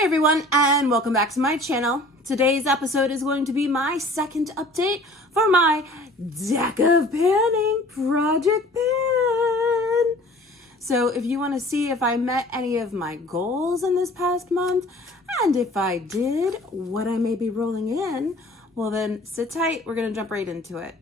Hey everyone, and welcome back to my channel. Today's episode is going to be my second update for my deck of panning project pan. So if you want to see if I met any of my goals in this past month, and if I did, what I may be rolling in, well then sit tight, we're going to jump right into it.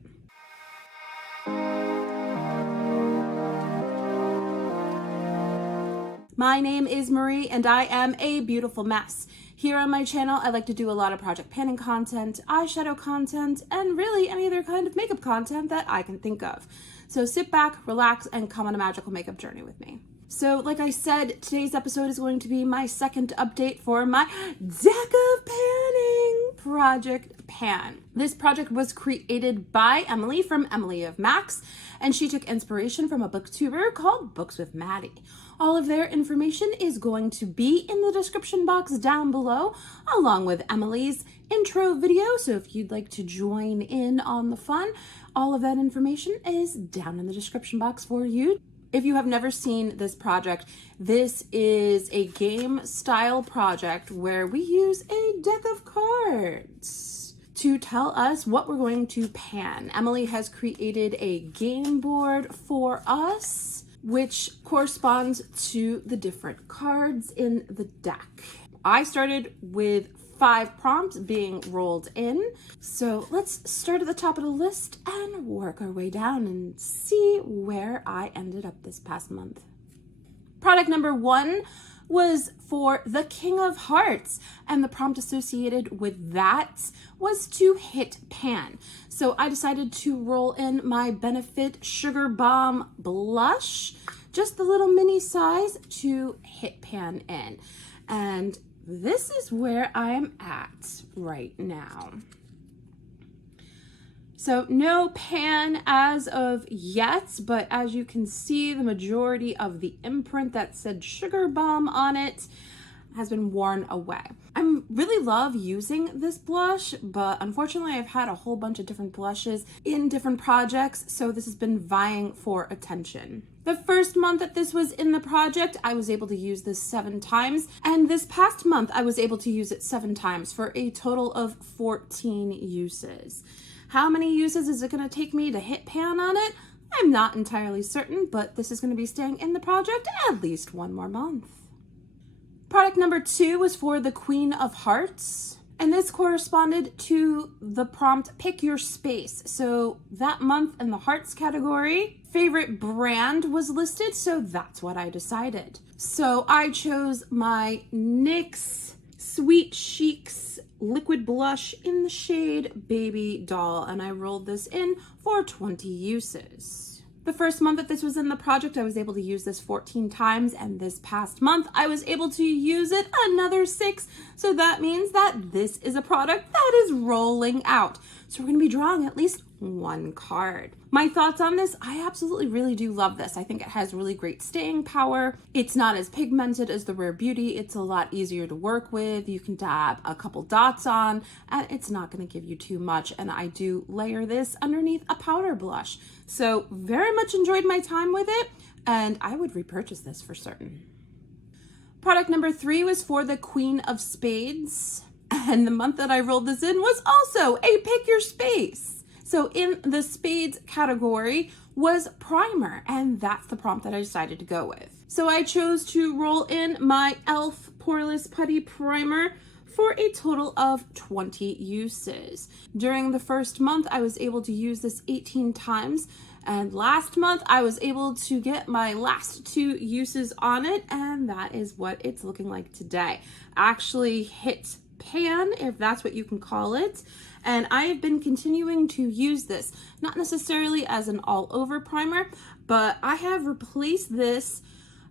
My name is Marie and I am a beautiful mess. Here on my channel, I like to do a lot of project panning content, eyeshadow content, and really any other kind of makeup content that I can think of. So sit back, relax, and come on a magical makeup journey with me. So like I said, today's episode is going to be my second update for my deck of panning project pan. This project was created by Emily from Emily of Max, and she took inspiration from a booktuber called Books with Maddie. All of their information is going to be in the description box down below, along with Emily's intro video. So if you'd like to join in on the fun, all of that information is down in the description box for you. If you have never seen this project, this is a game style project where we use a deck of cards to tell us what we're going to pan. Emily has created a game board for us, which corresponds to the different cards in the deck. I started with 5 prompts being rolled in. So let's start at the top of the list and work our way down and see where I ended up this past month. Product number 1 was for the King of Hearts, and the prompt associated with that was to hit pan. So I decided to roll in my Benefit Sugar Bomb blush, just the little mini size, to hit pan in. And this is where I'm at right now. So no pan as of yet, but as you can see, the majority of the imprint that said Sugar Bomb on it has been worn away. I really love using this blush, but unfortunately I've had a whole bunch of different blushes in different projects, so this has been vying for attention. The first month that this was in the project, I was able to use this 7 times, and this past month I was able to use it 7 times for a total of 14 uses. How many uses is it going to take me to hit pan on it? I'm not entirely certain, but this is going to be staying in the project at least 1 more month. Product number 2 was for the Queen of Hearts, and this corresponded to the prompt Pick Your Space. So that month in the Hearts category, favorite brand was listed, so that's what I decided. So I chose my NYX Sweet Chics liquid blush in the shade Baby Doll, and I rolled this in for 20 uses. The first month that this was in the project, I was able to use this 14 times, and this past month I was able to use it another 6. So that means that this is a product that is rolling out. So we're going to be drawing at least 1 card. My thoughts on this, I absolutely really do love this. I think it has really great staying power. It's not as pigmented as the Rare Beauty. It's a lot easier to work with. You can dab a couple dots on, and it's not going to give you too much. And I do layer this underneath a powder blush. So very much enjoyed my time with it, and I would repurchase this for certain. Product number 3 was for the Queen of Spades, and the month that I rolled this in was also a Pick Your Space. So in the spades category was primer, and that's the prompt that I decided to go with. So I chose to roll in my e.l.f. Poreless Putty Primer for a total of 20 uses. During the first month, I was able to use this 18 times, and last month I was able to get my last 2 uses on it, and that is what it's looking like today. Actually hit pan, if that's what you can call it. And I have been continuing to use this, not necessarily as an all-over primer, but I have replaced this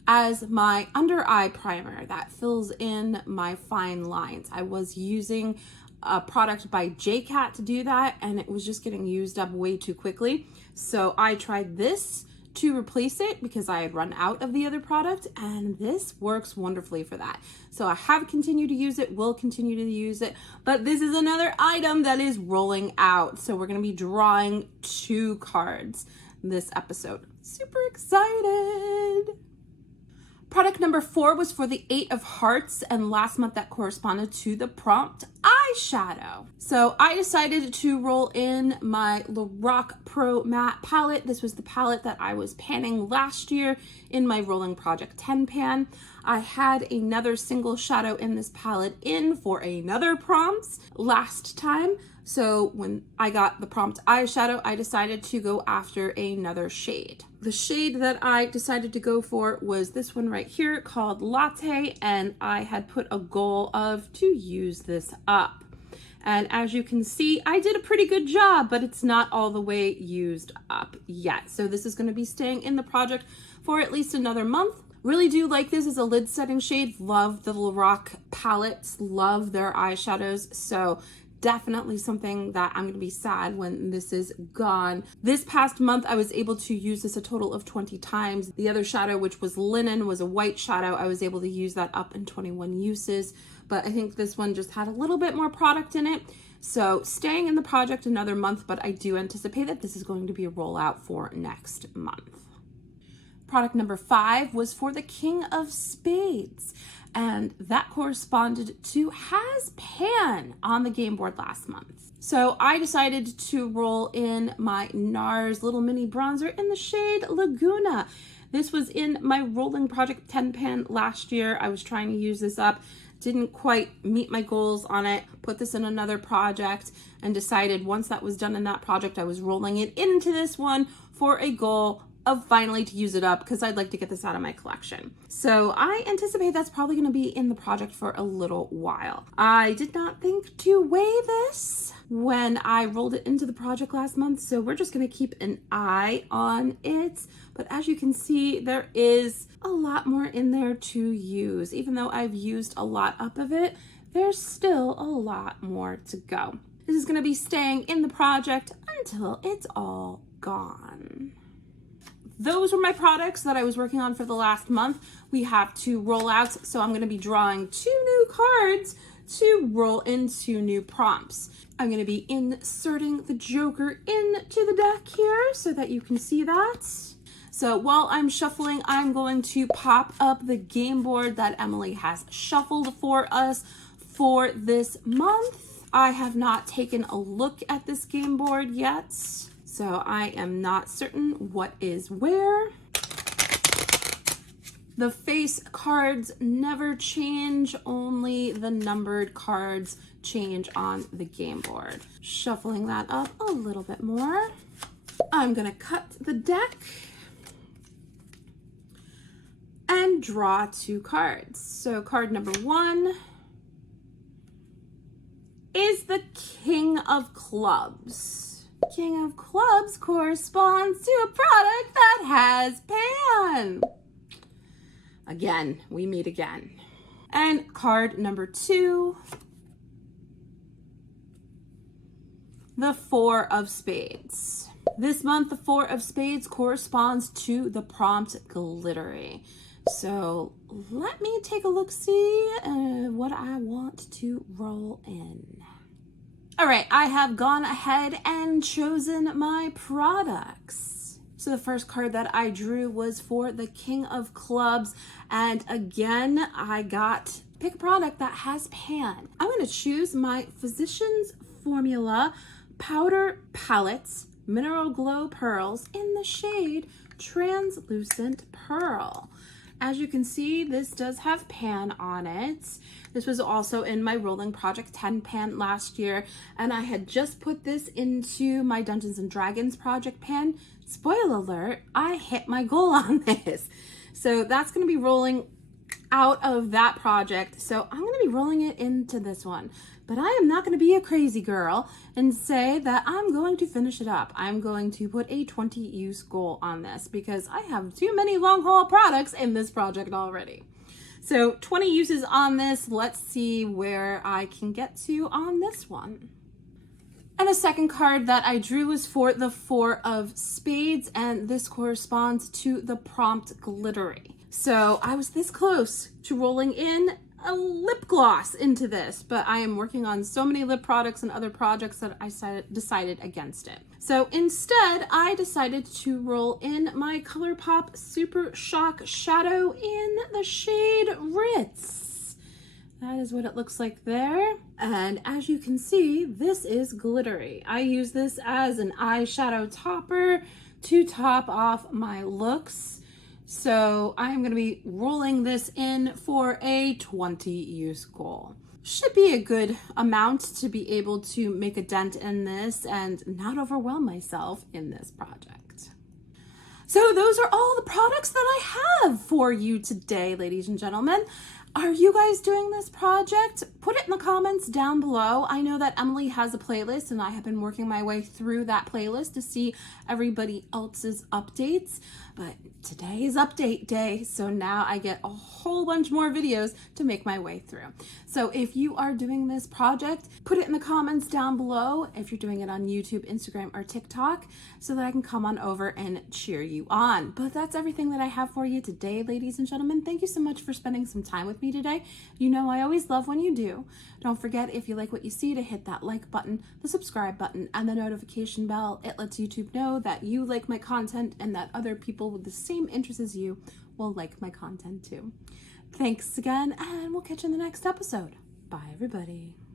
as my under eye primer that fills in my fine lines. I was using a product by JCat to do that, and it was just getting used up way too quickly. So I tried this to replace it because I had run out of the other product, and this works wonderfully for that. So I have continued to use it, will continue to use it, but this is another item that is rolling out. So we're going to be drawing 2 cards this episode. Super excited. Product number 4 was for the 8 of Hearts, and last month that corresponded to the prompt eyeshadow. So I decided to roll in my Lorac Pro Matte palette. This was the palette that I was panning last year in my Rolling Project 10 pan. I had another single shadow in this palette in for another prompt last time. So when I got the prompt eyeshadow, I decided to go after another shade. The shade that I decided to go for was this one right here called Latte, and I had put a goal of to use this up. And as you can see, I did a pretty good job, but it's not all the way used up yet. So this is going to be staying in the project for at least another month. Really do like this as a lid setting shade. Love the Lorac palettes, love their eyeshadows. So definitely something that I'm going to be sad when this is gone. This past month, I was able to use this a total of 20 times. The other shadow, which was Linen, was a white shadow. I was able to use that up in 21 uses, but I think this one just had a little bit more product in it. So staying in the project another month, but I do anticipate that this is going to be a rollout for next month. Product number 5 was for the King of Spades, and that corresponded to Has Pan on the game board last month. So I decided to roll in my NARS little mini bronzer in the shade Laguna. This was in my Rolling Project 10 pan last year. I was trying to use this up, didn't quite meet my goals on it, put this in another project, and decided once that was done in that project, I was rolling it into this one for a goal of finally to use it up because I'd like to get this out of my collection. So I anticipate that's probably going to be in the project for a little while. I did not think to weigh this when I rolled it into the project last month, so we're just going to keep an eye on it. But as you can see, there is a lot more in there to use. Even though I've used a lot up of it, there's still a lot more to go. This is going to be staying in the project until it's all gone. Those were my products that I was working on for the last month. We have 2 rollouts, so I'm going to be drawing 2 new cards to roll into new prompts. I'm going to be inserting the Joker into the deck here so that you can see that. So while I'm shuffling, I'm going to pop up the game board that Emily has shuffled for us for this month. I have not taken a look at this game board yet, so I am not certain what is where. The face cards never change, only the numbered cards change on the game board. Shuffling that up a little bit more. I'm gonna cut the deck and draw 2 cards. So card number 1 is the King of Clubs. King of Clubs corresponds to a product that has pan. Again, we meet again. And card number 2, the 4 of Spades. This month, the 4 of Spades corresponds to the prompt Glittery. So let me take a look, see what I want to roll in. All right, I have gone ahead and chosen my products. So the first card that I drew was for the King of Clubs. And again, I got pick a product that has pan. I'm gonna choose my Physicians Formula Powder Palettes Mineral Glow Pearls in the shade Translucent Pearl. As you can see, this does have pan on it. This was also in my Rolling Project 10 pan last year, and I had just put this into my Dungeons and Dragons project pan. Spoiler alert, I hit my goal on this. So that's gonna be rolling out of that project. So I'm gonna be rolling it into this one. But I am not gonna be a crazy girl and say that I'm going to finish it up. I'm going to put a 20 use goal on this because I have too many long haul products in this project already. So 20 uses on this. Let's see where I can get to on this one. And a second card that I drew was for the 4 of Spades, and this corresponds to the prompt Glittery. So I was this close to rolling in a lip gloss into this, but I am working on so many lip products and other projects that I decided against it. So instead, I decided to roll in my ColourPop Super Shock Shadow in the shade Ritz. That is what it looks like there. And as you can see, this is glittery. I use this as an eyeshadow topper to top off my looks. So I'm going to be rolling this in for a 20 use goal. Should be a good amount to be able to make a dent in this and not overwhelm myself in this project. So those are all the products that I have for you today, ladies and gentlemen. Are you guys doing this project? Put it in the comments down below. I know that Emily has a playlist and I have been working my way through that playlist to see everybody else's updates. But today is update day, so now I get a whole bunch more videos to make my way through. So if you are doing this project, put it in the comments down below if you're doing it on YouTube, Instagram, or TikTok, so that I can come on over and cheer you on. But that's everything that I have for you today, ladies and gentlemen. Thank you so much for spending some time with me today. You know I always love when you do. Don't forget, if you like what you see, to hit that like button, the subscribe button, and the notification bell. It lets YouTube know that you like my content and that other people with the same interests as you will like my content too. Thanks again, and we'll catch you in the next episode. Bye, everybody.